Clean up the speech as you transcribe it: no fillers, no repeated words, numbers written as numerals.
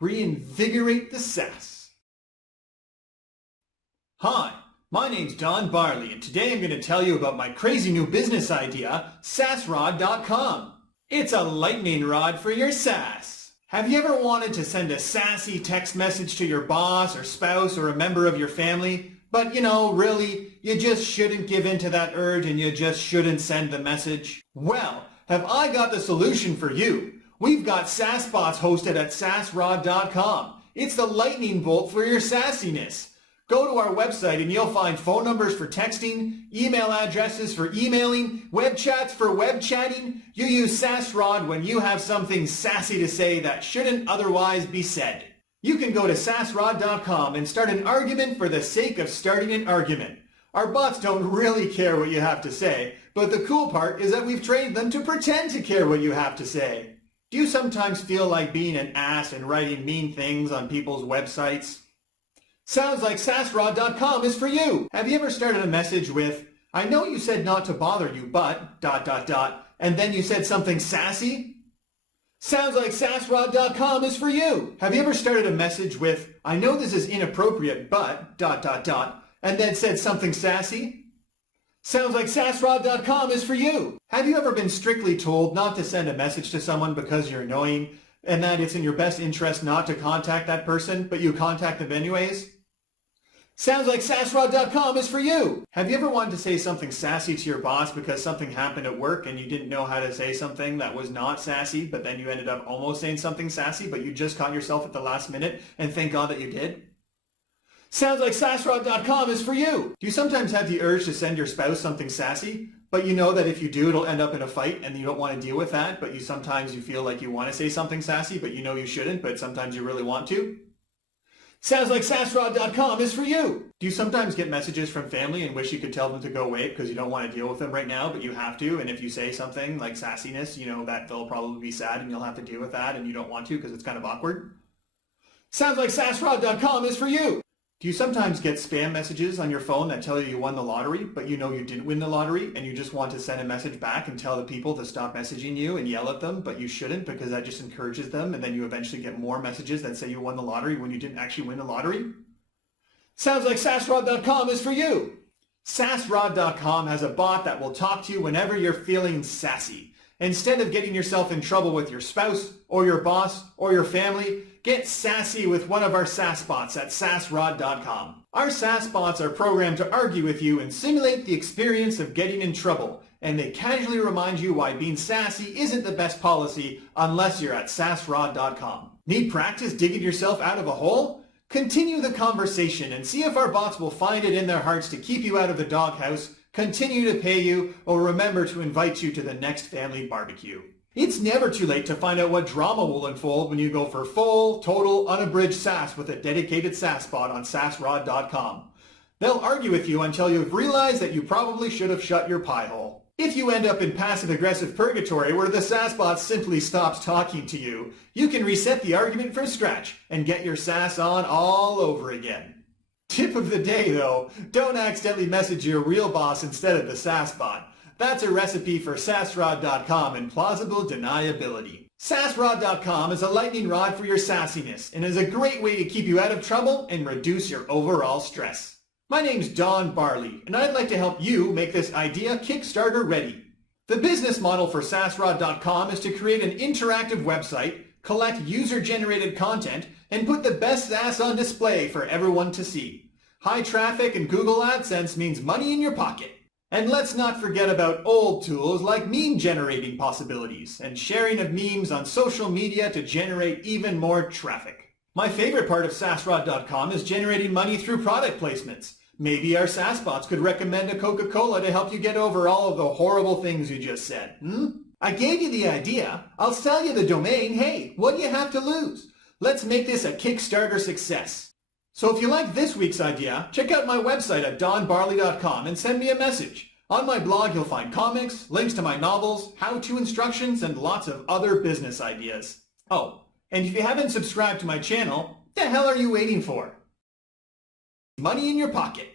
Reinvigorate the sass. Hi, my name's Don Barley, and today I'm going to tell you about my crazy new business idea, sassrod.com. It's a lightning rod for your sass. Have you ever wanted to send a sassy text message to your boss or spouse or a member of your family, but really, you just shouldn't give in to that urge and you just shouldn't send the message? Well, have I got the solution for you. We've got SassBots hosted at sassrod.com. It's the lightning bolt for your sassiness. Go to our website and you'll find phone numbers for texting, email addresses for emailing, web chats for web chatting. You use SassRod when you have something sassy to say that shouldn't otherwise be said. You can go to sassrod.com and start an argument for the sake of starting an argument. Our bots don't really care what you have to say, but the cool part is that we've trained them to pretend to care what you have to say. Do you sometimes feel like being an ass and writing mean things on people's websites? Sounds like sassrod.com is for you. Have you ever started a message with, "I know you said not to bother you, but ... and then you said something sassy? Sounds like sassrod.com is for you. Have you ever started a message with, "I know this is inappropriate, but ... and then said something sassy? Sounds like sassrod.com is for you. Have you ever been strictly told not to send a message to someone because you're annoying and that it's in your best interest not to contact that person, but you contact them anyways? Sounds like sassrod.com is for you. Have you ever wanted to say something sassy to your boss because something happened at work and you didn't know how to say something that was not sassy, but then you ended up almost saying something sassy, but you just caught yourself at the last minute and thank God that you did? Sounds like sassrod.com is for you. Do you sometimes have the urge to send your spouse something sassy, but you know that if you do, it'll end up in a fight and you don't want to deal with that, but sometimes you feel like you want to say something sassy, but you know you shouldn't, but sometimes you really want to? Sounds like sassrod.com is for you. Do you sometimes get messages from family and wish you could tell them to go away because you don't want to deal with them right now, but you have to, and if you say something like sassiness, that they'll probably be sad and you'll have to deal with that and you don't want to because it's kind of awkward? Sounds like sassrod.com is for you. Do you sometimes get spam messages on your phone that tell you won the lottery, but you know you didn't win the lottery and you just want to send a message back and tell the people to stop messaging you and yell at them, but you shouldn't because that just encourages them and then you eventually get more messages that say you won the lottery when you didn't actually win the lottery? Sounds like sassrod.com is for you. Sassrod.com has a bot that will talk to you whenever you're feeling sassy. Instead of getting yourself in trouble with your spouse or your boss or your family, get sassy with one of our SassBots at sassrod.com. Our SassBots are programmed to argue with you and simulate the experience of getting in trouble, and they casually remind you why being sassy isn't the best policy unless you're at sassrod.com. Need practice digging yourself out of a hole? Continue the conversation and see if our bots will find it in their hearts to keep you out of the doghouse, continue to pay you, or remember to invite you to the next family barbecue. It's never too late to find out what drama will unfold when you go for full, total, unabridged sass with a dedicated SassBot on sassrod.com. They'll argue with you until you've realized that you probably should have shut your pie hole. If you end up in passive-aggressive purgatory where the SassBot simply stops talking to you, you can reset the argument from scratch and get your sass on all over again. Tip of the day though, don't accidentally message your real boss instead of the SassBot. That's a recipe for sassrod.com and plausible deniability. Sassrod.com is a lightning rod for your sassiness and is a great way to keep you out of trouble and reduce your overall stress. My name's Don Barley, and I'd like to help you make this idea Kickstarter ready. The business model for sassrod.com is to create an interactive website, collect user-generated content, and put the best sass on display for everyone to see. High traffic and Google AdSense means money in your pocket. And let's not forget about old tools like meme generating possibilities and sharing of memes on social media to generate even more traffic. My favorite part of sassrod.com is generating money through product placements. Maybe our SassBots could recommend a Coca-Cola to help you get over all of the horrible things you just said. I gave you the idea. I'll sell you the domain. Hey, what do you have to lose? Let's make this a Kickstarter success. So if you like this week's idea, check out my website at donbarley.com and send me a message. On my blog, you'll find comics, links to my novels, how-to instructions, and lots of other business ideas. Oh, and if you haven't subscribed to my channel, what the hell are you waiting for? Money in your pocket.